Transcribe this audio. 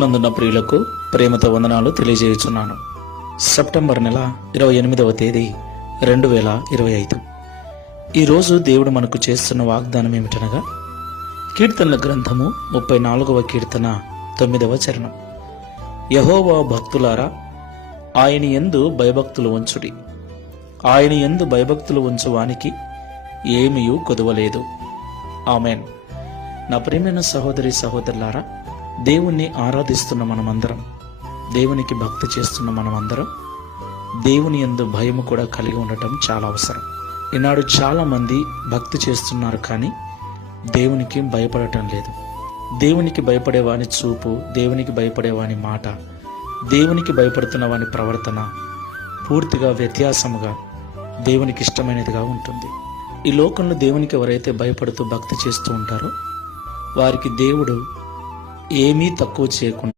నందున్న ప్రియులకు ప్రేమతో వందనాలు తెలియజేయుచున్నాను. సెప్టెంబర్ నెల ఇరవై ఎనిమిదవ తేదీ రెండు వేల ఇరవై ఐదు. ఈరోజు దేవుడు మనకు చేస్తున్న వాగ్దానం ఏమిటనగా కీర్తనల గ్రంథము ముప్పై నాలుగవ కీర్తన తొమ్మిదవ చరణం. యహోవా భక్తులారా ఆయన ఎందు భయభక్తులు ఉంచుడి. ఆయన ఎందు భయభక్తులు ఉంచువానికి ఏమీ కొదవలేదు. ఆమెన్. నా ప్రేమైన సహోదరి సహోదరులారా దేవుణ్ణి ఆరాధిస్తున్న మనమందరం దేవునికి భక్తి చేస్తున్న మనమందరం దేవుని యందు భయము కూడా కలిగి ఉండటం చాలా అవసరం. ఈనాడు చాలామంది భక్తి చేస్తున్నారు కానీ దేవునికి భయపడటం లేదు. దేవునికి భయపడే వాని చూపు దేవునికి భయపడేవాని మాట దేవునికి భయపడుతున్న వాని ప్రవర్తన పూర్తిగా వ్యత్యాసముగా దేవునికి ఇష్టమైనదిగా ఉంటుంది. ఈ లోకంలో దేవునికి ఎవరైతే భయపడుతూ భక్తి చేస్తూ ఉంటారో వారికి దేవుడు ఏమీ తక్కువ చేయకుండా